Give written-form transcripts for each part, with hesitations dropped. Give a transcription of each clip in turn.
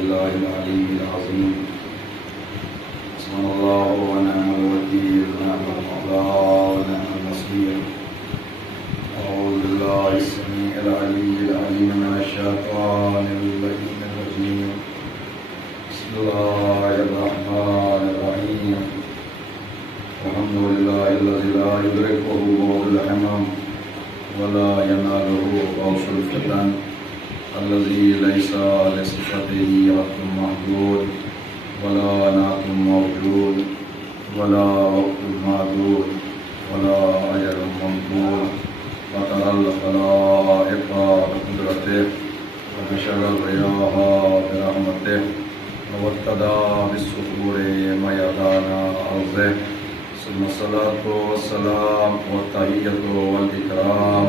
بالله العلي العظيم. حسبنا الله ونعم الوكيل، نعم المولى ونعم النصير. أعوذ بالله السميع العلي العليم من الشيطان اللعين الرجيم. بسم الله الرحمن الرحيم. الحمد لله الذي لا يدركه بعد الحمام ولا يناله غوث الفتن، الذي ليس لصفته حق محدود ولا نعت موجود ولا وقت معدود ولا أجل ممدود. وترى الخلائق بقدرته وبشر الرياح برحمته وابتدى بالسحور ميدان أرضه. ثم الصلاة والسلام والتحية والإكرام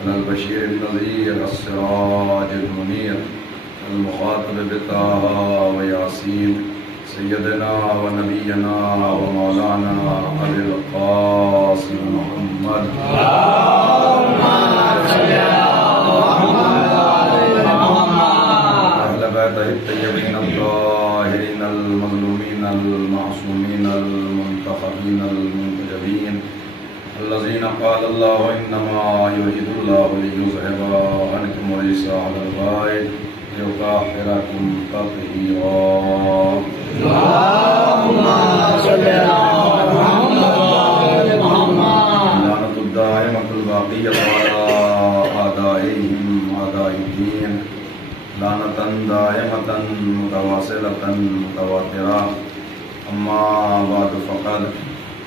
على البشير النذير السراج المنير المخاطب بطه وياسين سيدنا ونبينا ومولانا أبي القاسم محمد. أهل بيته الطيبين الطاهرين المظلومين المعصومين المنتخبين المنتجبين، الذين قال الله إنما يريد الله ليذهب عنكم الرجس أهل البيت ويطهركم تطهيرا. اللهم صل على محمد. اللعنة الدائمة الباقية على أعدائهم أعداء الدين، لعنة دائمة متواصلة متواترة. أما بعد فقد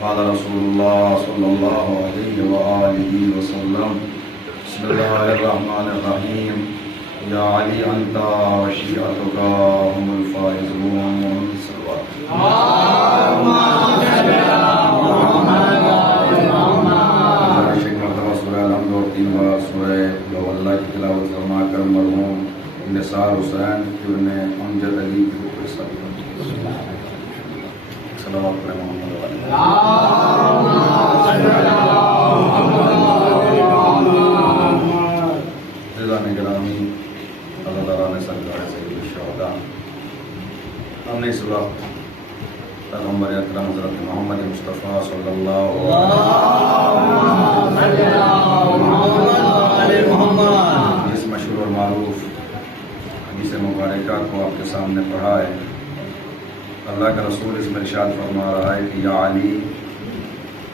قال رسول الله صلى الله عليه وآله وسلم: بسم الله الرحمن الرحيم. يا علي أنت وشيعتك هم الفائزون. صلوات. اللهم صل على محمد. شیخ مرتبہ سورہ الحمد اور 3 بار سورہ لو اللہ کی تلاوت فرما کر مرحوم نثار حسین ابن امجد علی کی روح صلی صلوات علی محمد وعلی گرامی اللہ تعالیٰ نے سرکار سید الشہداء ہم نے اس وقت پیغمبر اکرم حضرت محمد مصطفیٰ صلی اللہ علیہ وسلم جس مشہور اور معروف حدیث مبارکہ کو آپ کے سامنے پڑھا ہے. اللہ کا رسول اس میں ارشاد فرما رہا ہے کہ یا علی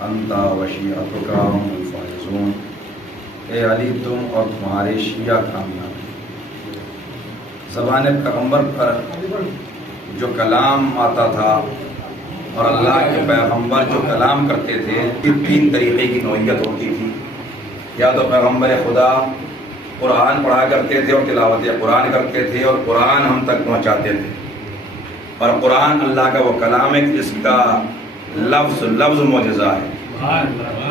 انت وشیعتک هم الفائزون. اے علی تم اور تمہارے شیعہ کامیاب. زبان پیغمبر پر جو کلام آتا تھا اور اللہ کے پیغمبر جو کلام کرتے تھے 3 طریقے کی نوعیت ہوتی تھی. یا تو پیغمبر خدا قرآن پڑھا کرتے تھے اور تلاوت قرآن کرتے تھے اور قرآن ہم تک پہنچاتے تھے. اور قرآن اللہ کا وہ کلام ہے جس کا لفظ معجزہ ہے.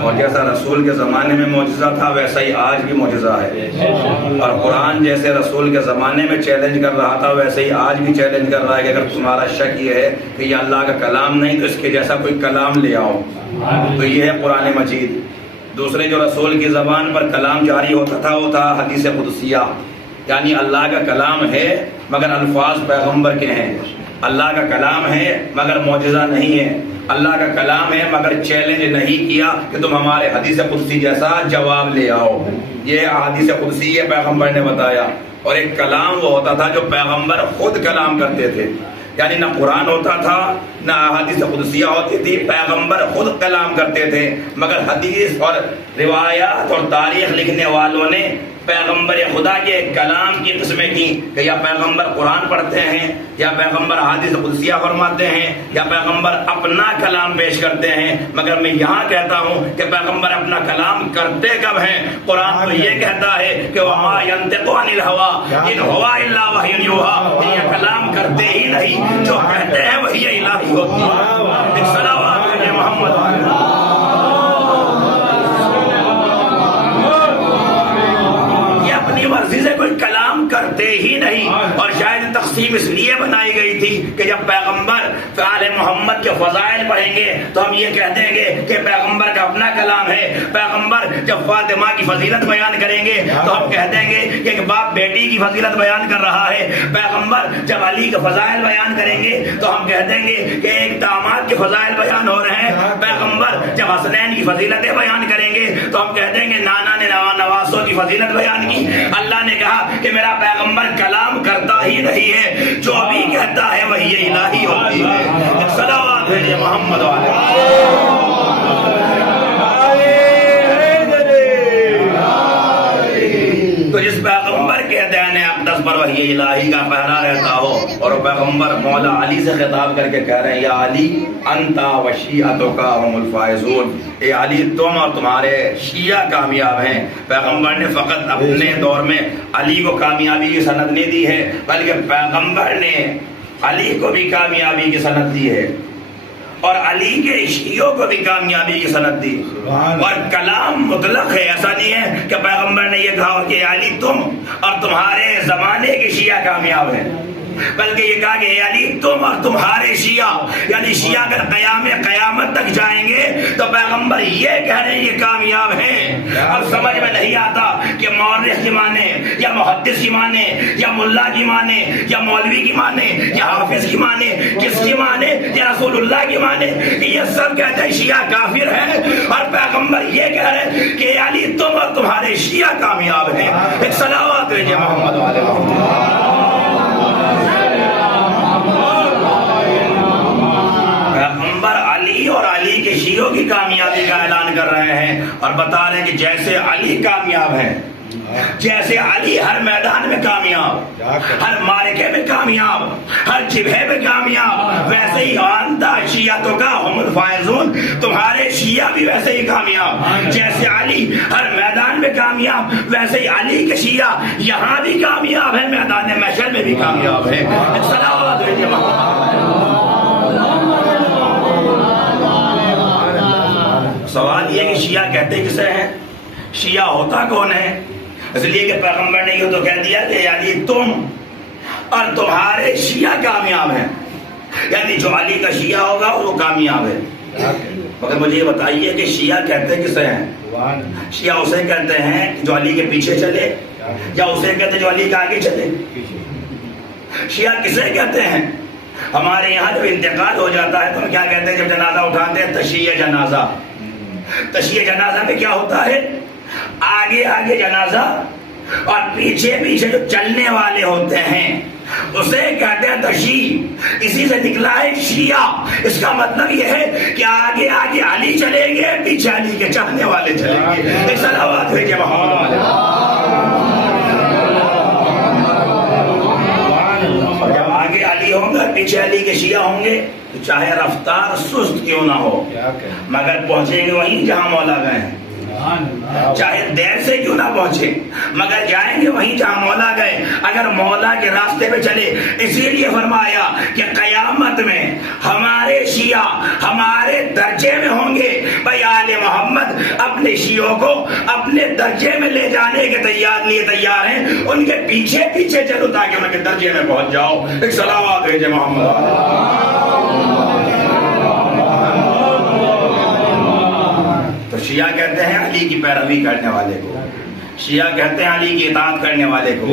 اور جیسا رسول کے زمانے میں معجزہ تھا ویسا ہی آج بھی معجزہ ہے. اور قرآن جیسے رسول کے زمانے میں چیلنج کر رہا تھا ویسے ہی آج بھی چیلنج کر رہا ہے کہ اگر تمہارا شک یہ ہے کہ یہ اللہ کا کلام نہیں تو اس کے جیسا کوئی کلام لے آؤ. تو یہ ہے قرآن مجید. دوسرے جو رسول کی زبان پر کلام جاری ہوتا تھا وہ تھا حدیث قدسیہ، یعنی اللہ کا کلام ہے مگر الفاظ پیغمبر کے ہیں. اللہ کا کلام ہے مگر معجزہ نہیں ہے. اللہ کا کلام ہے مگر چیلنج نہیں کیا کہ تم ہمارے حدیث قدسی جیسا جواب لے آؤ. یہ حدیث قدسی ہے پیغمبر نے بتایا. اور ایک کلام وہ ہوتا تھا جو پیغمبر خود کلام کرتے تھے، یعنی نہ قرآن ہوتا تھا نہ حدیث قدسیہ ہوتی تھی، پیغمبر خود کلام کرتے تھے. مگر حدیث اور روایات اور تاریخ لکھنے والوں نے پیغمبر خدا کے کلام کی قسمیں کی کہ یا پیغمبر قرآن پڑھتے ہیں یا پیغمبر حدیث قدسیہ فرماتے ہیں یا پیغمبر اپنا کلام پیش کرتے ہیں. مگر میں یہاں کہتا ہوں کہ پیغمبر اپنا کلام کرتے کب ہیں؟ قرآن تو یہ کہتا ہے کہ وما ينطق عن الهوى ان هو الا وحی یوحى. یہ کلام کرتے ہی نہیں، جو کہتے ہیں وحی الہی ہوتی ہے. صلوات علی محمد. مرضی سے کوئی کلام کرتے ہی نہیں. اور شاید تقسیم تقسیم اس لیے بنائی گئی تھی کہ جب پیغمبر آل محمد کے فضائل پڑھیں گے تو ہم یہ کہہ دیں گے کہ پیغمبر کا اپنا کلام ہے. پیغمبر جب فاطمہ کی فضیلت بیان کریں گے تو ہم کہہ دیں گے کہ ایک باپ بیٹی کی فضیلت بیان کر رہا ہے. پیغمبر جب علی کے فضائل بیان کریں گے تو ہم کہہ دیں گے کہ ایک داماد کے فضائل بیان ہو رہے ہیں. پیغمبر جب حسنین کی فضیلتیں بیان کریں گے تو ہم کہہ دیں گے نانا نے نواسوں کی فضیلت بیان کی. اللہ نے کہا کہ میرا پیغمبر کلام کرتا ہی نہیں ہے، جو ابھی کہتا ہے وہی الہی ہوتی ہے. صلوات ہے محمد تو جس پیغمبر کے دین اقدس پر وحی الہی کا پہرا رہتا ہو اور پیغمبر مولا علی سے خطاب کر کے کہہ رہے ہیں یا علی انت و شیعتک هم الفائزون، اے علی تم اور تمہارے شیعہ کامیاب ہیں. پیغمبر نے فقط اپنے دور میں علی کو کامیابی کی سند نہیں دی ہے بلکہ پیغمبر نے علی کو بھی کامیابی کی سند دی ہے اور علی کے شیعوں کو بھی کامیابی کی سند دی. اور کلام مطلق ہے، ایسا نہیں ہے کہ پیغمبر نے یہ کہا کہ علی تم اور تمہارے زمانے کے شیعہ کامیاب ہیں، بلکہ یہ کہا کہ اے علی تم اور تمہارے شیعہ، یعنی شیعہ اگر قیامت تک جائیں گے تو پیغمبر یہ کہہ رہے ہیں یہ کامیاب ہیں. اب سمجھ میں نہیں آتا کہ مورخ کی مانے یا محدث کی مانے یا ملا کی مانے یا مولوی کی مانے یا حافظ کی مانے، کس کی مانے یا رسول اللہ کی مانے. یہ سب کہتے ہیں شیعہ کافر ہیں اور پیغمبر یہ کہہ رہے ہیں کہ اے علی تم اور تمہارے شیعہ کامیاب ہیں. ایک صلوات ہے محمد والے محمد. پیغمبر علی اور علی کے شیعوں کی کامیابی کا اعلان کر رہے ہیں اور بتا رہے ہیں کہ جیسے علی کامیاب ہیں، جیسے علی ہر میدان میں کامیاب، ہر معرکے میں کامیاب، ہر جبہے میں کامیاب، ویسے ہی انتا شیعتک هم الفائزون، تمہارے شیعہ بھی ویسے ہی کامیاب. جیسے علی ہر میدان میں کامیاب ویسے ہی علی کے شیعہ یہاں بھی کامیاب ہے، میدان محشر میں بھی کامیاب ہے. صلوات ہے سوال یہ کہ شیعہ کہتے کسے ہیں، شیعہ ہوتا کون ہے؟ اس لیے کہ پیغمبر نے یہ تو کہہ دیا کہ یعنی تم اور تمہارے شیعہ کامیاب ہیں، یعنی جو علی کا شیعہ ہوگا وہ کامیاب ہے. مگر مجھے یہ بتائیے کہ شیعہ کہتے کسے ہیں؟ شیعہ اسے کہتے ہیں جو علی کے پیچھے چلے یا اسے کہتے ہیں جو علی کے آگے چلے؟ شیعہ کسے کہتے ہیں؟ ہمارے یہاں جب انتقال ہو جاتا ہے تو ہم کیا کہتے ہیں؟ جب جنازہ اٹھاتے ہیں تشییع جنازہ. تشییع جنازہ میں کیا ہوتا ہے؟ آگے آگے جنازہ اور پیچھے پیچھے جو چلنے والے ہوتے ہیں اسے کہتے ہیں تشییع. اسی سے نکلا ہے شیعہ. اس کا مطلب یہ ہے کہ آگے آگے علی چلیں گے، پیچھے علی کے چلنے والے چلیں گے. ایک صلوات ہے کہ محمد. اور جب آگے علی ہوں گے پیچھے علی کے شیعہ ہوں گے تو چاہے رفتار سست کیوں نہ ہو مگر پہنچیں گے وہیں جہاں مولا گئے ہیں. چاہے دیر سے کیوں نہ پہنچے مگر جائیں گے وہیں جہاں مولا گئے. اگر مولا کے راستے پہ چلے، اسی لیے فرمایا کہ قیامت میں ہمارے شیعہ ہمارے درجے میں ہوں گے. بھائی آل محمد اپنے شیعوں کو اپنے درجے میں لے جانے کے لیے تیار ہیں. ان کے پیچھے پیچھے چلو تاکہ ان کے درجے میں پہنچ جاؤ. ایک صلوات ہے محمد. تو شیعہ کہتے ہیں علی کی پیروی کرنے والے کو، شیعہ کہتے ہیں علی کی اطاعت کرنے والے کو،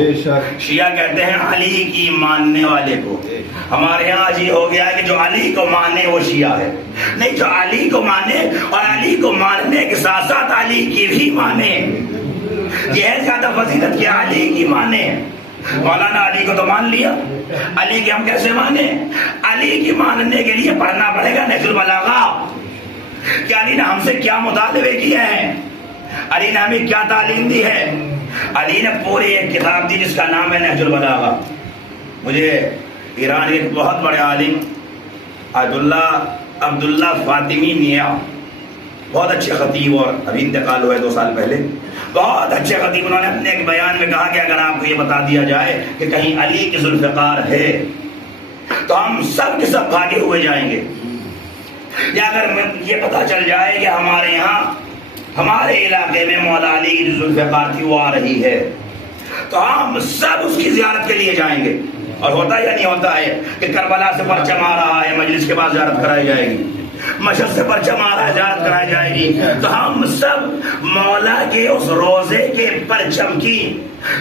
شیعہ کہتے ہیں علی کی ماننے والے کو. ہمارے ہاں یہ ہو گیا کہ جو علی کو مانے وہ شیعہ ہے. نہیں، جو علی کو مانے اور علی کو ماننے کے ساتھ ساتھ علی کی بھی مانے، یہ ہے زیادہ فضیلت کہ علی کی مانے. مولانا علی کو تو مان لیا، علی کے ہم کیسے مانے؟ علی کی ماننے کے لیے پڑھنا پڑے گا نہج البلاغہ کہ علی نے ہم سے کیا مطالبے کیے ہیں، علی نے ہمیں کیا تعلیم دی ہے. علی نے پوری ایک کتاب دی جس کا نام ہے نہج البلاغہ. مجھے ایران کے ایک بہت بڑے عالم عبداللہ فاطمی میاں، بہت اچھے خطیب اور ابھی انتقال ہوئے 2 سال پہلے، بہت اچھے خطیب، انہوں نے اپنے ایک بیان میں کہا کہ اگر آپ کو یہ بتا دیا جائے کہ کہیں علی کی ذوالفقار ہے تو ہم سب کے سب بھاگے ہوئے جائیں گے. یا اگر یہ پتا چل جائے کہ ہمارے یہاں ہمارے علاقے میں مولا علی کی ذوالفقار تھی وہ آ رہی ہے تو ہم سب اس کی زیارت کے لیے جائیں گے. اور ہوتا یا نہیں ہوتا ہے کہ کربلا سے پرچم آ رہا ہے، مجلس کے بعد زیارت کرائی جائے گی، مشہد سے پرچم آ رہا ہے، زیارت کرائی جائے گی. تو ہم سب مولا کے اس روزے کے پرچم کی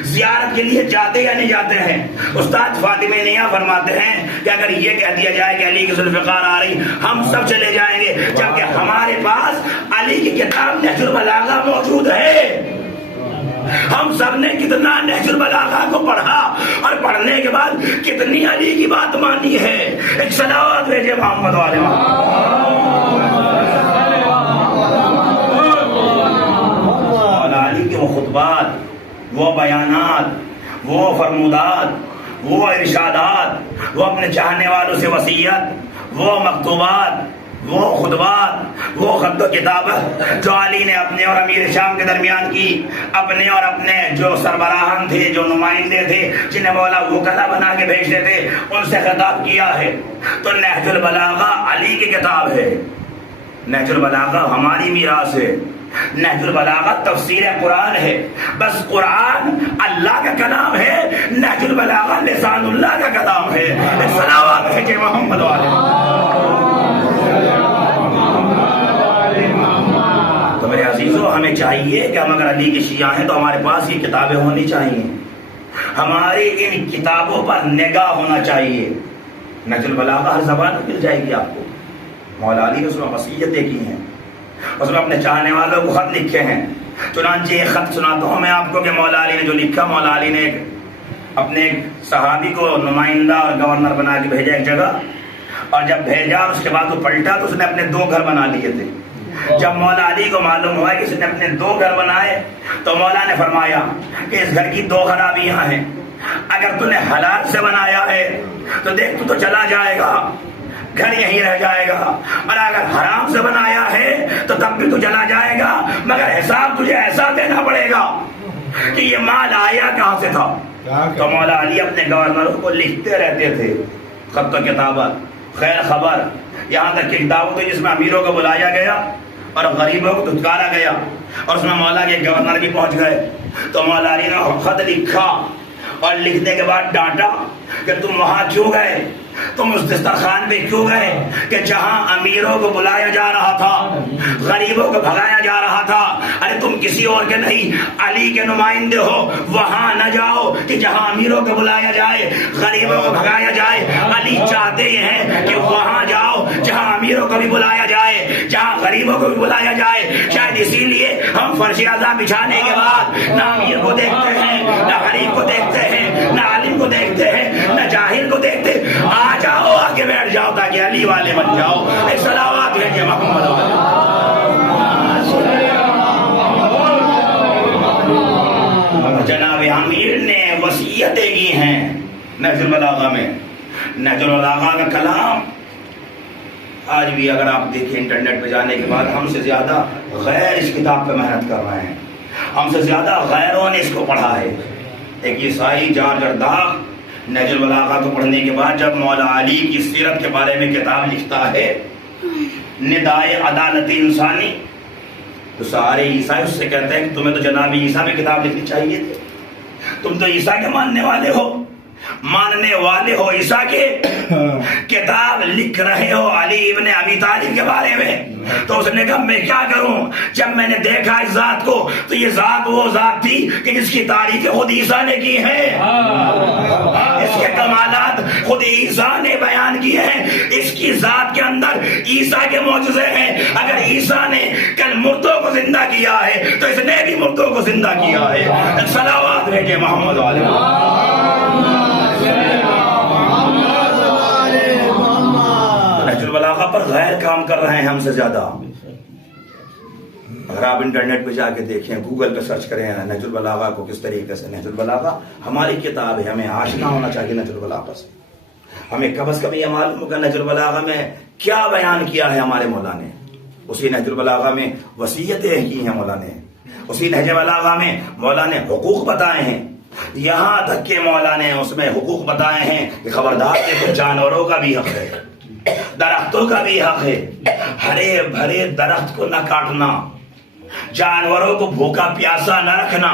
زیارت کے لیے جاتے یا نہیں جاتے ہیں؟ استاد فاطمی نیا فرماتے ہیں کہ اگر یہ کہہ دیا جائے کہ علی کی ذوالفقار آ رہی، ہم سب چلے جائیں گے، جبکہ ہمارے پاس علی کی کتاب نہج البلاغہ موجود ہے. ہم سب نے کتنا نہج البلاغہ کو پڑھا اور پڑھنے کے بعد کتنی علی کی بات مانی ہے. ایک صلوات بھیجے محمد والے مولا علی کے وہ خطبات، وہ بیانات، وہ فرمودات، وہ ارشادات، وہ اپنے چاہنے والوں سے وصیت، وہ مکتوبات، وہ خطبات، وہ خط و کتابت جو علی نے اپنے اور امیر شام کے درمیان کی، اپنے اور اپنے جو سربراہان تھے، جو نمائندے تھے، جنہیں مولا وکلا بنا کے بھیجتے تھے، ان سے خطاب کیا ہے. تو نہج البلاغہ علی کی کتاب ہے، نہج البلاغہ ہماری میراث ہے، نہج البلاغہ تفسیر قرآن ہے. بس قرآن اللہ کا کلام ہے، نہج البلاغہ لسان اللہ کا کلام ہے. صلوات ہے کہ محمد والے. تو میرے عزیزوں، ہمیں چاہیے کہ ہم اگر علی کے شیعہ ہیں تو ہمارے پاس یہ کتابیں ہونی چاہیے، ہماری ان کتابوں پر نگاہ ہونا چاہیے. نہج البلاغہ ہر زبان میں مل جائے گی آپ کو. مولا علی نے اس میں وصیتیں کی ہیں، اس میں اپنے چاہنے والوں کو خط لکھے ہیں. چنانچہ ایک خط سناتا ہوں میں آپ کو کہ مولا علی نے جو لکھا. مولا علی نے اپنے ایک صحابی کو نمائندہ اور گورنر بنا کے بھیجا ایک جگہ، اور جب بھیجا اور اس کے بعد وہ پلٹا تو اس نے اپنے 2 گھر بنا لیے تھے. جب مولا علی کو معلوم ہوا کہ اس نے اپنے 2 گھر بنائے تو مولا نے فرمایا کہ اس گھر کی 2 خرابیاں ہیں. اگر تو نے حلال سے بنایا ہے تو دیکھ تو چلا جائے گا، گھر یہیں رہ جائے گا، اور اگر حرام سے بنایا ہے تو تب بھی تو چلا جائے گا، مگر حساب تجھے ایسا دینا پڑے گا کہ یہ مال آیا کہاں سے تھا. تو مولا علی اپنے گورنروں کو لکھتے رہتے تھے خط و کتابت، خیر خبر، یہاں تک کہ دعوت جس میں امیروں کو بلایا گیا اور غریبوں کو دھتکارا گیا، اور اس میں مولا کے گورنر بھی پہنچ گئے. تو مولا علی نے خط لکھا اور لکھنے کے بعد ڈانٹا کہ تم وہاں کیوں گئے، تم اس دسترخوان پہ کیوں گئے کہ جہاں امیروں کو بلایا جا رہا تھا، غریبوں کو بھگایا جا رہا تھا. ارے تم کسی اور کے نہیں، علی کے نمائندے ہو، وہاں نہ جاؤ کہ جہاں امیروں کو بلایا جائے، غریبوں کو بھگایا جائے. علی چاہتے ہیں کہ وہاں جاؤ جہاں امیروں کو بھی بلایا جائے، جہاں غریبوں کو بھی بلایا جائے. شاید اسی لیے ہم فرش اعظم بچھانے کے بعد نہ امیر کو دیکھتے ہیں، نہ غریب کو دیکھتے ہیں، نہ عالم کو دیکھتے ہیں، نہ جاہل کو دیکھتے. آ جاؤ، آگے بیٹھ جاؤ تاکہ علی والے بن جاؤ. ایک صلوات ہے کہ محمد والے. جناب امیر نے وصیتیں کی ہیں نہج البلاغہ میں. نہج البلاغہ کا کلام آج بھی اگر آپ دیکھیں انٹرنیٹ پہ جانے کے بعد ہم سے زیادہ غیر اس کتاب پہ محنت کر رہے ہیں، ہم سے زیادہ غیروں نے اس کو پڑھا ہے. ایک عیسائی جارج ارداغ نہج البلاغہ کو پڑھنے کے بعد جب مولا علی کی سیرت کے بارے میں کتاب لکھتا ہے ندائے عدالت انسانی، تو سارے عیسائی اس سے کہتے ہیں کہ تمہیں تو جناب عیسیٰ میں کتاب لکھنی چاہیے تھی، تم تو عیسیٰ کے ماننے والے ہو عیسیٰ کے، کتاب لکھ رہے ہو علی ابن ابی طالب کے بارے میں. تو اس نے کہا میں کیا کروں، جب میں نے دیکھا اس ذات کو تو یہ ذات وہ ذات تھی کہ جس کی تعریف خود عیسیٰ نے کی ہے، اس کے کمالات خود عیسیٰ نے بیان کیے ہیں، اس کی ذات کے اندر عیسیٰ کے معجزے ہیں. اگر عیسیٰ نے کل مردوں کو زندہ کیا ہے تو اس نے بھی مردوں کو زندہ کیا ہے. صلوات ہے کہ محمد والے. نہج البلاغہ پر غیر کام کر رہے ہیں ہم سے زیادہ. اگر آپ انٹرنیٹ پہ جا کے دیکھیں، گوگل پہ سرچ کریں نہج البلاغہ کو کس طریقے سے. نہج البلاغہ ہماری کتاب ہے، ہمیں آشنا ہونا چاہیے نہج البلاغہ سے. ہمیں کم از کم یہ معلوم ہوگا نہج البلاغہ میں کیا بیان کیا ہے ہمارے مولا نے. اسی نہج البلاغہ میں وصیتیں کی ہیں مولا نے، اسی نہج البلاغہ میں مولا نے حقوق بتائے ہیں. یہاں تک کہ مولا نے اس میں حقوق بتائے ہیں کہ خبردار دیکھو جانوروں کا بھی حق ہے، درختوں کا بھی حق ہے. ہرے بھرے درخت کو نہ کاٹنا، جانوروں کو بھوکا پیاسا نہ رکھنا.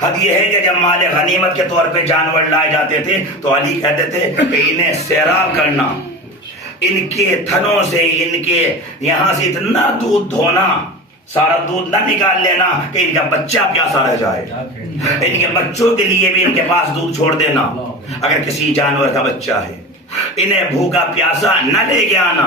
حد یہ ہے کہ جب مال غنیمت کے طور پہ جانور لائے جاتے تھے تو علی کہتے تھے کہ انہیں سیراب کرنا، ان کے تھنوں سے، ان کے یہاں سے اتنا دودھ دھونا، سارا دودھ نہ نکال لینا کہ ان کا بچہ پیاسا رہ جائے. ان کے بچوں کے لیے بھی ان کے پاس دودھ چھوڑ دینا. اگر کسی جانور کا بچہ ہے، انہیں بھوکا پیاسا نہ لے کے آنا،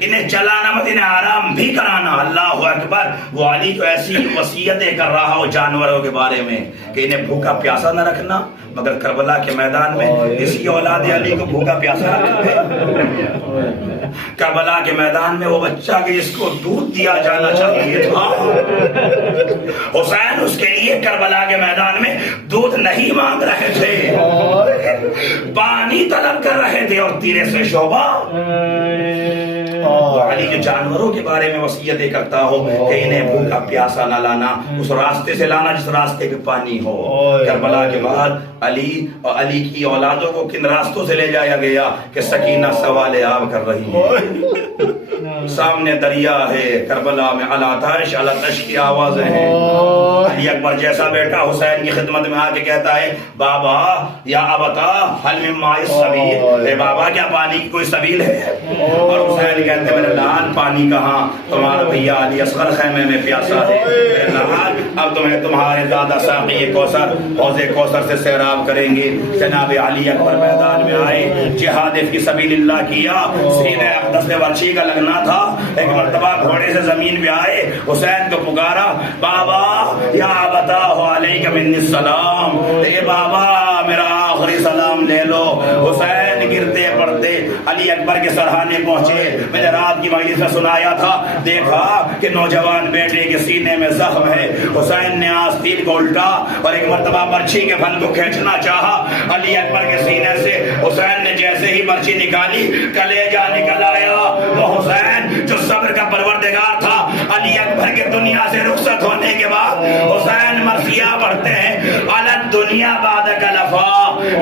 انہیں چلانا مت، انہیں آرام بھی کرانا. اللہ اکبر. وہ علی تو ایسی وصیتیں کر رہا ہو جانوروں کے بارے میں کہ انہیں بھوکا پیاسا نہ رکھنا، مگر کربلا کے میدان میں اسی اولاد علی کو بھوکا پیاسا رکھتے. کربلا کے میدان میں وہ بچہ کہ جس کو دودھ دیا جانا چاہیے تھا، حسین اس کے لیے کربلا کے میدان میں دودھ نہیں مانگ رہے تھے، پانی طلب کر رہے تھے اور تیرے سے شعبہ. علی جو جانوروں کے بارے میں وصیتیں کرتا ہو کہ انہیں بھوکا پیاسا نہ لانا، اس راستے سے لانا جس راستے پہ پانی ہو. کربلا کے بعد علی اور علی کی اولادوں کو کن راستوں سے لے جایا گیا کہ سکینہ سوال آب کر رہی ہے، سامنے دریا ہے، کربلا میں علاتش کی آوازیں ہیں. علی اکبر جیسا بیٹا حسین کی خدمت میں آ کے کہتا ہے بابا یا ابتا حل من ماء السبیل، اے بابا کیا پانی کی کوئی سبیل ہے؟ اور حسین کہتے ہیں میرے لال پانی کہاں، تمہارا بھیا علی اصغر خیمے میں پیاسا ہے. میرے لال اب تمہیں تمہارے دادا ساقی کوثر حوض کوثر سے سیراب کریں گے. جناب علی اکبر میدان میں آئے، جہاد فی سبیل اللہ کیا، سینہ اقدس میں ورچی کا لگنا تھا. ایک مرتبہ گھوڑے سے زمین پہ آئے، حسین کو پکارا بابا یا ابتا علیک منی السلام، اے بابا میرا آخری سلام لے لو. حسین گرتے پڑتے علی اکبر کے سرحانے پہنچے. میں نے رات کی مجلس میں سنایا تھا، دیکھا کہ نوجوان بیٹے کے سینے میں زخم ہے. حسین نے آستین کو الٹا اور ایک مرتبہ برچھی کے پھل کو کھینچنا چاہا علی اکبر کے سینے سے. حسین نے جیسے ہی برچھی نکالی کلیجہ نکل آیا. وہ حسین جو صبر کا پروردگار تھا، علی اکبر کے دنیا سے رخصت ہونے کے بعد حسین مرثیہ پڑھتے ہیں علت دنیا بعد کلفا.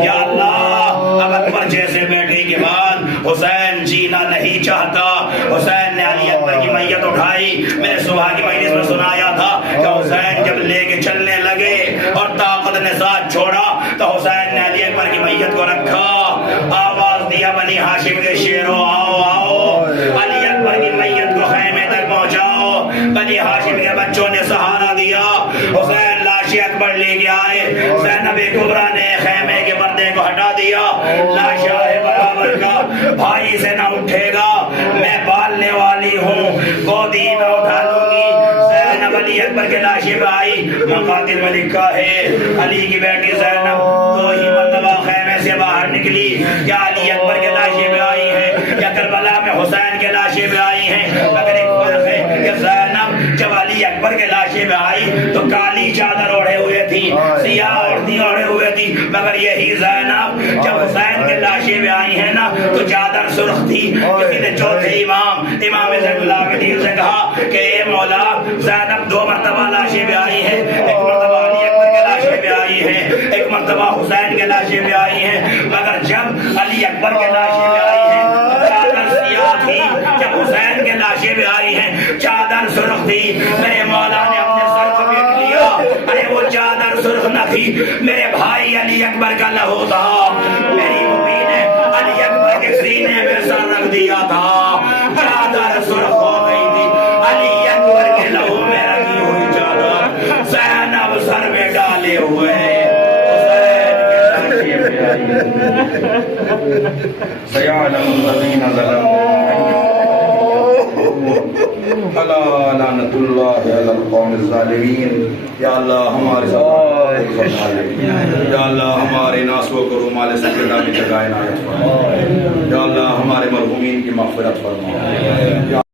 یا اللہ اب اکبر جیسے بیٹے کے بعد حسین جینا نہیں چاہتا. حسین نے علی اکبر کی میت اٹھائی. میں نے صبح کی مجلس میں سنایا تھا کہ حسین جب لے کے چلنے لگے اور طاقت نے ساتھ چھوڑا تو حسین نے علی اکبر کی میت کو رکھا، آواز دیا بنی ہاشم کے شیرو آؤ آؤ، علی اکبر کی میت کو خیمے تک پہنچاؤ. بنی ہاشم کے بچوں نے سہارا دیا. حسین لاش اکبر لے کے آئے. زینب کبریٰ نے خیمے کے پردے کو ہٹا دیا. لاشا ہے برابر کا، بھائی سے نہ اٹھے گا، میں پالنے والی ہوں، گودی میں اٹھا لوں گی. زینب علی اکبر کے لاشے پہ آئی. مقاتل میں لکھا ہے علی کی بیٹی زینب دو ہی مرتبہ خیمے سے باہر نکلی. یا علی اکبر کے لاشے پہ آئی ہے یا کربلا میں حسین کے لاشے پہ آئی ہیں. مگر ایک فرق ہے کہ زینب جب علی اکبر کے لاشے پہ آئی تو کالی چادر اوڑھے ہوئے تھی، سیاہ عورتیں اوڑھے ہوئے تھی. مگر یہی زینب جب حسین کے لاشے پہ آئی ہے نا تو چادر سرخ تھی. کسی نے چوتھے امام زین العابدین سے کہا کہ اے مولا زینب دو مرتبہ لاشے پہ آئی ہے، ایک مرتبہ علی اکبر کے لاشے پہ آئی ہے، ایک مرتبہ حسین کے لاشے پہ آئی ہے. مگر جب علی اکبر کے لاشے پہ آئی ہے چادر سیاہ تھی، جب حسین کے لاشے پہ آئی ہے چادر سرخ تھی. میرے مولا نے اپنے سر کو پیٹ لیا. ارے وہ چادر سرخ نہ تھی، میرے بھائی علی اکبر کا لہو تھا. میری ممی نے علی اکبر کے سینے میں سر رکھ دیا تھا، چادر سرخ ہو گئی تھی. علی اکبر کے لہو میں رکھی ہوئی چادر زینب سر میں ڈالے ہوئے سيعلم الذين ظلموا الا لعنت اللہ علی القوم الظالمین. یا اللہ ہمارے ساتھ، یا اللہ ہمارے ناسو کو رومال سجدہ میں جگہ عنایت فرما. یا اللہ ہمارے مرحومین کی مغفرت فرما.